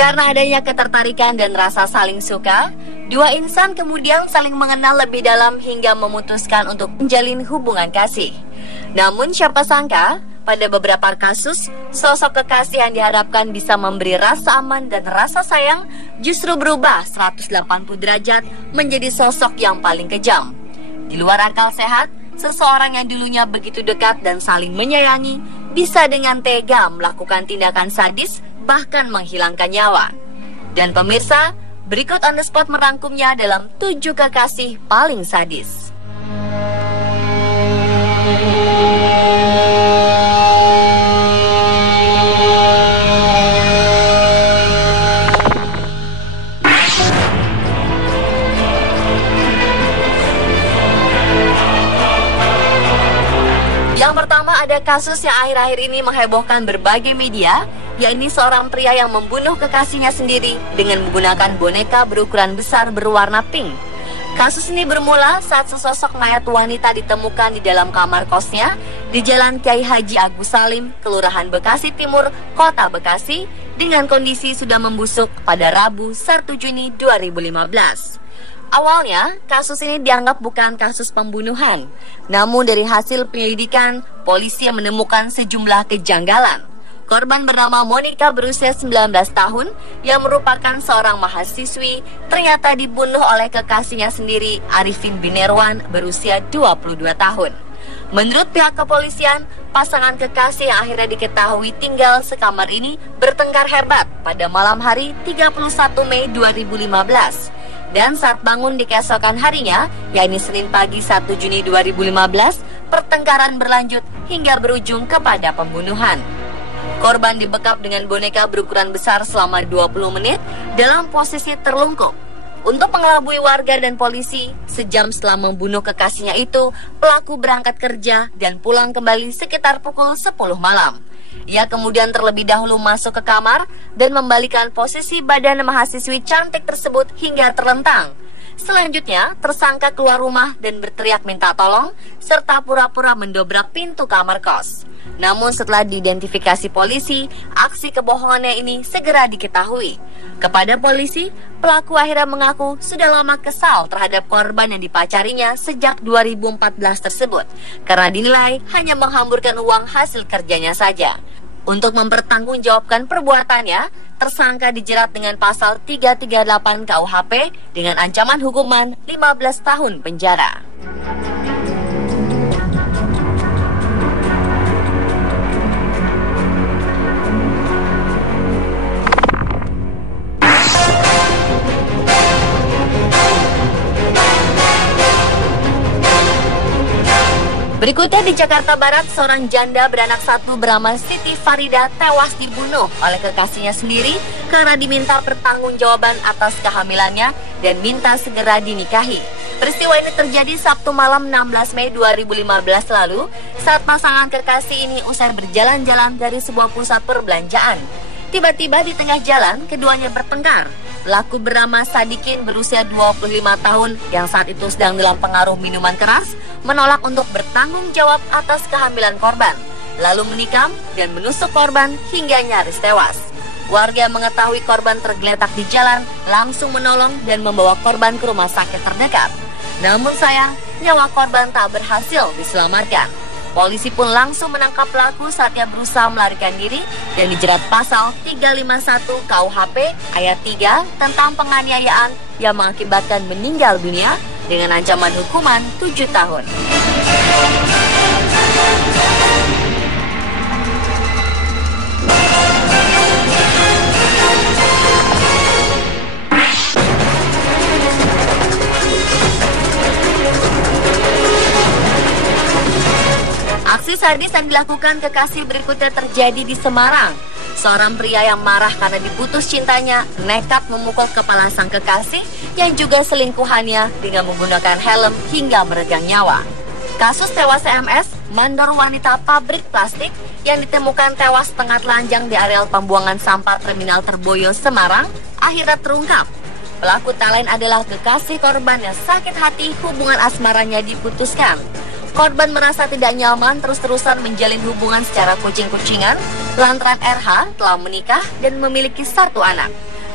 Karena adanya ketertarikan dan rasa saling suka, dua insan kemudian saling mengenal lebih dalam hingga memutuskan untuk menjalin hubungan kasih. Namun siapa sangka, pada beberapa kasus, sosok kekasih yang diharapkan bisa memberi rasa aman dan rasa sayang justru berubah 180 derajat menjadi sosok yang paling kejam. Di luar akal sehat, seseorang yang dulunya begitu dekat dan saling menyayangi bisa dengan tega melakukan tindakan sadis, bahkan menghilangkan nyawa. Dan pemirsa, berikut On The Spot merangkumnya dalam 7 kekasih paling sadis. Yang pertama, ada kasus yang akhir-akhir ini menghebohkan berbagai media, yakni seorang pria yang membunuh kekasihnya sendiri dengan menggunakan boneka berukuran besar berwarna pink. Kasus ini bermula saat sesosok mayat wanita ditemukan di dalam kamar kosnya di Jalan Kiai Haji Agus Salim, Kelurahan Bekasi Timur, Kota Bekasi, dengan kondisi sudah membusuk pada Rabu 1 Juni 2015. Awalnya, kasus ini dianggap bukan kasus pembunuhan. Namun dari hasil penyelidikan, polisi menemukan sejumlah kejanggalan. Korban bernama Monica berusia 19 tahun yang merupakan seorang mahasiswi ternyata dibunuh oleh kekasihnya sendiri, Arifin Binerwan, berusia 22 tahun. Menurut pihak kepolisian, pasangan kekasih yang akhirnya diketahui tinggal sekamar ini bertengkar hebat pada malam hari 31 Mei 2015. Dan saat bangun di keesokan harinya, yakni Senin pagi 1 Juni 2015, pertengkaran berlanjut hingga berujung kepada pembunuhan. Korban dibekap dengan boneka berukuran besar selama 20 menit dalam posisi terlungkup. Untuk mengelabui warga dan polisi, sejam setelah membunuh kekasihnya itu, pelaku berangkat kerja dan pulang kembali sekitar pukul 10 malam. Ia kemudian terlebih dahulu masuk ke kamar dan membalikan posisi badan mahasiswi cantik tersebut hingga terlentang. Selanjutnya, tersangka keluar rumah dan berteriak minta tolong, serta pura-pura mendobrak pintu kamar kos. Namun setelah diidentifikasi polisi, aksi kebohongannya ini segera diketahui. Kepada polisi, pelaku akhirnya mengaku sudah lama kesal terhadap korban yang dipacarinya sejak 2014 tersebut, karena dinilai hanya menghamburkan uang hasil kerjanya saja. Untuk mempertanggungjawabkan perbuatannya, tersangka dijerat dengan pasal 338 KUHP dengan ancaman hukuman 15 tahun penjara. Berikutnya di Jakarta Barat, seorang janda beranak satu bernama Siti Farida tewas dibunuh oleh kekasihnya sendiri karena diminta pertanggungjawaban atas kehamilannya dan minta segera dinikahi. Peristiwa ini terjadi Sabtu malam 16 Mei 2015 lalu saat pasangan kekasih ini usai berjalan-jalan dari sebuah pusat perbelanjaan. Tiba-tiba di tengah jalan, keduanya bertengkar. Pelaku bernama Sadikin berusia 25 tahun yang saat itu sedang dalam pengaruh minuman keras menolak untuk bertanggung jawab atas kehamilan korban, lalu menikam dan menusuk korban hingga nyaris tewas. Warga yang mengetahui korban tergeletak di jalan langsung menolong dan membawa korban ke rumah sakit terdekat. Namun sayang, nyawa korban tak berhasil diselamatkan. Polisi pun langsung menangkap pelaku saat ia berusaha melarikan diri dan dijerat pasal 351 KUHP ayat 3 tentang penganiayaan yang mengakibatkan meninggal dunia dengan ancaman hukuman 7 tahun. Aksi sadis yang dilakukan kekasih berikutnya terjadi di Semarang. Seorang pria yang marah karena diputus cintanya nekat memukul kepala sang kekasih yang juga selingkuhannya dengan menggunakan helm hingga meregang nyawa. Kasus tewasnya MS, mandor wanita pabrik plastik yang ditemukan tewas tengah telanjang di areal pembuangan sampah Terminal Terboyo, Semarang, akhirnya terungkap. Pelaku tak lain adalah kekasih korban yang sakit hati hubungan asmaranya diputuskan. Korban merasa tidak nyaman terus-terusan menjalin hubungan secara kucing-kucingan lantaran RH telah menikah dan memiliki 1 anak.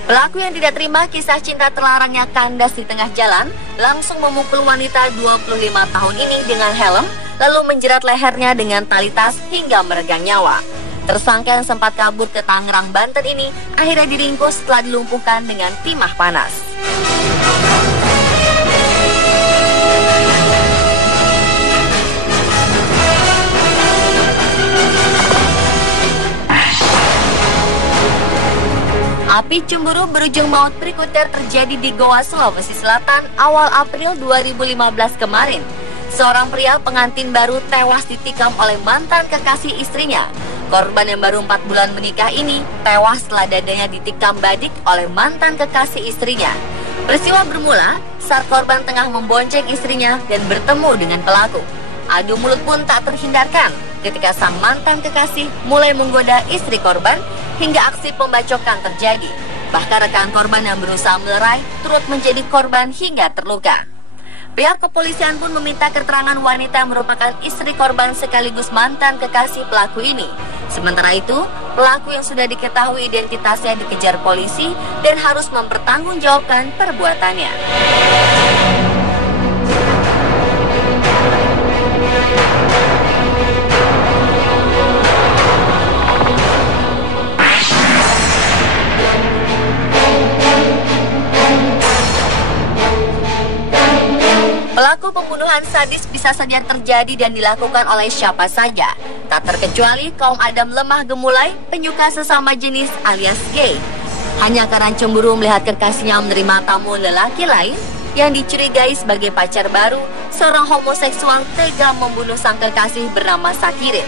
Pelaku yang tidak terima kisah cinta terlarangnya kandas di tengah jalan, langsung memukul wanita 25 tahun ini dengan helm, lalu menjerat lehernya dengan tali tas hingga meregang nyawa. Tersangka yang sempat kabur ke Tangerang, Banten ini akhirnya diringkus setelah dilumpuhkan dengan timah panas. Api cemburu berujung maut berikutnya terjadi di Goa, Sulawesi Selatan awal April 2015 kemarin. Seorang pria pengantin baru tewas ditikam oleh mantan kekasih istrinya. Korban yang baru 4 bulan menikah ini tewas setelah dadanya ditikam badik oleh mantan kekasih istrinya. Peristiwa bermula saat korban tengah membonceng istrinya dan bertemu dengan pelaku. Adu mulut pun tak terhindarkan ketika sang mantan kekasih mulai menggoda istri korban hingga aksi pembacokan terjadi. Bahkan rekan korban yang berusaha melerai turut menjadi korban hingga terluka. Pihak kepolisian pun meminta keterangan wanita yang merupakan istri korban sekaligus mantan kekasih pelaku ini. Sementara itu, pelaku yang sudah diketahui identitasnya dikejar polisi dan harus mempertanggungjawabkan perbuatannya. Pelaku pembunuhan sadis bisa saja terjadi dan dilakukan oleh siapa saja, tak terkecuali kaum adam lemah gemulai, penyuka sesama jenis alias gay. Hanya karena cemburu melihat kekasihnya menerima tamu lelaki lain yang dicurigai sebagai pacar baru, seorang homoseksual tega membunuh sang kekasih bernama Sakirin.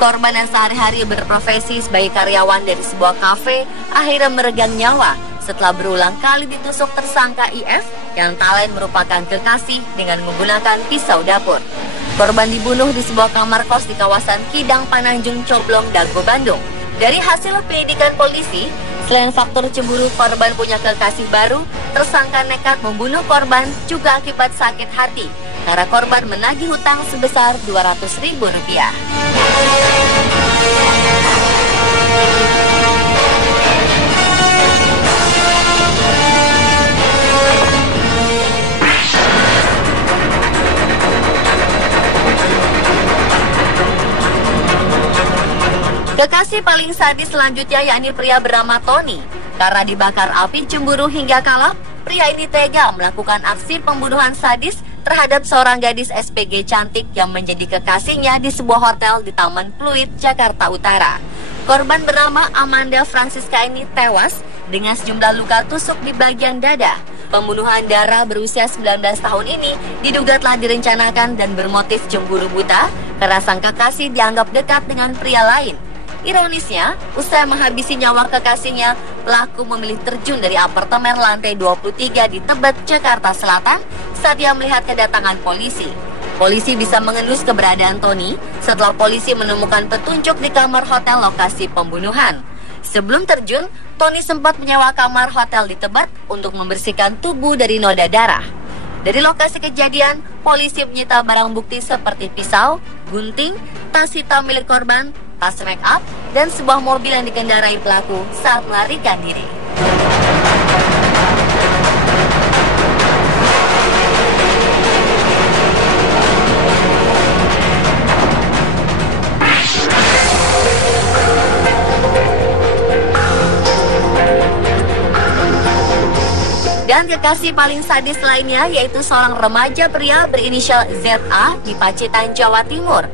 Korban yang sehari-hari berprofesi sebagai karyawan dari sebuah kafe akhirnya meregang nyawa setelah berulang kali ditusuk tersangka IF yang tak lain merupakan kekasih dengan menggunakan pisau dapur. Korban dibunuh di sebuah kamar kos di kawasan Kidang Pananjung Coblong, Dago, Bandung. Dari hasil penyelidikan polisi, selain faktor cemburu korban punya kekasih baru, tersangka nekat membunuh korban juga akibat sakit hati karena korban menagih hutang sebesar Rp200.000. Kekasih paling sadis selanjutnya yakni pria bernama Tony. Karena dibakar api cemburu hingga kalap, pria ini tega melakukan aksi pembunuhan sadis terhadap seorang gadis SPG cantik yang menjadi kekasihnya di sebuah hotel di Taman Pluit, Jakarta Utara. Korban bernama Amanda Francisca ini tewas dengan sejumlah luka tusuk di bagian dada. Pembunuhan Dara berusia 19 tahun ini diduga telah direncanakan dan bermotif cemburu buta karena sang kekasih dianggap dekat dengan pria lain. Ironisnya, usai menghabisi nyawa kekasihnya, pelaku memilih terjun dari apartemen lantai 23 di Tebet, Jakarta Selatan saat dia melihat kedatangan polisi. Polisi bisa mengendus keberadaan Tony setelah polisi menemukan petunjuk di kamar hotel lokasi pembunuhan. Sebelum terjun, Tony sempat menyewa kamar hotel di Tebet untuk membersihkan tubuh dari noda darah. Dari lokasi kejadian, polisi menyita barang bukti seperti pisau, gunting, tas hitam milik korban, tas make up, dan sebuah mobil yang dikendarai pelaku saat melarikan diri. Dan kekasih paling sadis lainnya yaitu seorang remaja pria berinisial ZA di Pacitan, Jawa Timur.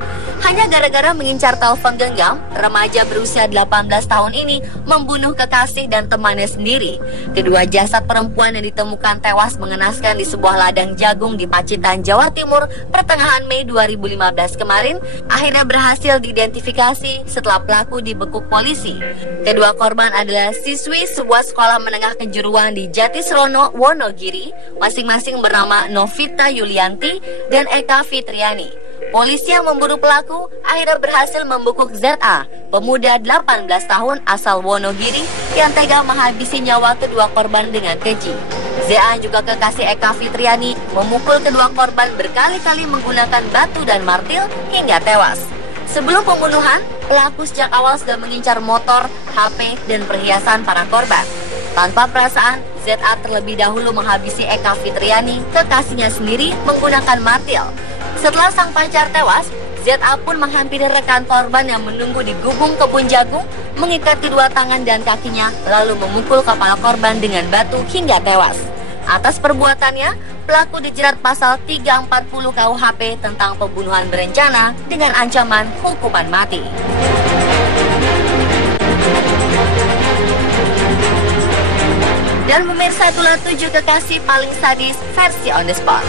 Hanya gara-gara mengincar telepon genggam, remaja berusia 18 tahun ini membunuh kekasih dan temannya sendiri. Kedua jasad perempuan yang ditemukan tewas mengenaskan di sebuah ladang jagung di Pacitan, Jawa Timur pertengahan Mei 2015 kemarin akhirnya berhasil diidentifikasi setelah pelaku dibekuk polisi. Kedua korban adalah siswi sebuah sekolah menengah kejuruan di Jatisrono, Wonogiri, masing-masing bernama Novita Yulianti dan Eka Fitriani. Polisi yang memburu pelaku akhirnya berhasil membekuk ZA, pemuda 18 tahun asal Wonogiri yang tega menghabisi nyawa kedua korban dengan keji. ZA juga kekasih Eka Fitriani memukul kedua korban berkali-kali menggunakan batu dan martil hingga tewas. Sebelum pembunuhan, pelaku sejak awal sudah mengincar motor, HP, dan perhiasan para korban. Tanpa perasaan, ZA terlebih dahulu menghabisi Eka Fitriani, kekasihnya sendiri, menggunakan martil. Setelah sang pacar tewas, ZA pun menghampiri rekan korban yang menunggu di gubung kebun jagung, mengikat kedua tangan dan kakinya, lalu memukul kepala korban dengan batu hingga tewas. Atas perbuatannya, pelaku dijerat pasal 340 KUHP tentang pembunuhan berencana dengan ancaman hukuman mati. Dan pemirsa, itulah 7 kekasih paling sadis versi On The Spot.